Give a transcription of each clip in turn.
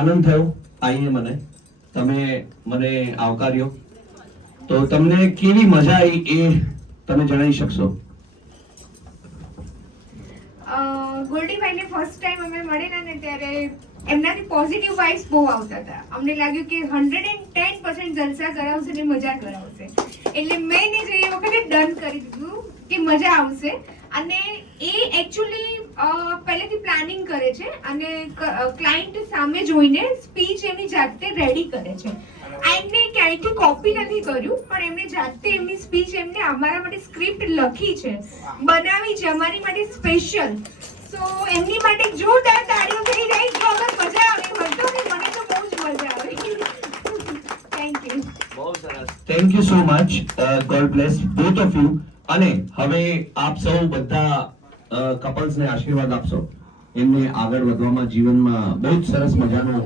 આનંદ થયો આવીને મને, તમે મને આવકાર્યો, તો તમને કેવી મજા આવી એ તમે જણાવી શકશો? ગોલ્ડીભાઈને ફર્સ્ટ ટાઈમ અમે મળેલા ને ત્યારે એમનાથી પોઝિટિવ વાઇબ્સ બહુ આવતા હતા. અમને લાગ્યું કે 110% જલસા કરાવશે ને મજા કરાવશે, એટલે મેં ને જે વખતે ડન કરી દીધું કે મજા આવશે. અને એ એકચ્યુઅલી પહેલેથી પ્લાનિંગ કરે છે અને ક્લાયન્ટ સામે જોઈને સ્પીચ એમની જાતે રેડી કરે છે. એમને ક્યાંયથી કોપી નથી કર્યું, પણ એમને જાતે એમની સ્પીચ એમને અમારા માટે સ્ક્રિપ્ટ લખી છે, બનાવી છે અમારી માટે સ્પેશિયલ. સો એમની માટે જોરદાર તાળીઓ થઈ જાય. જો અગર મજા આવે બધો ને મને તો બહુ જ મજા આવે. Thank you. બહુ સરસ. Thank you so much. God bless both of you. અને હવે આપ સૌ બધા કપલ્સને આશીર્વાદ આપશો, એમને આગળ વધવામાં જીવનમાં બહુ જ સરસ મજાનું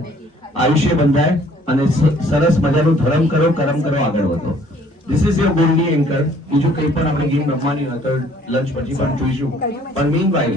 આયુષ્ય બંધાય અને સરસ મજાનું ધર્મ કરો, કરમ કરો, આગળ વધો. This is your goldy anchor. બીજું કંઈ પણ આપણે ગેમ રમવાની હોય તો લંચ પછી પણ જોઈશું, પણ મીન વાઇલ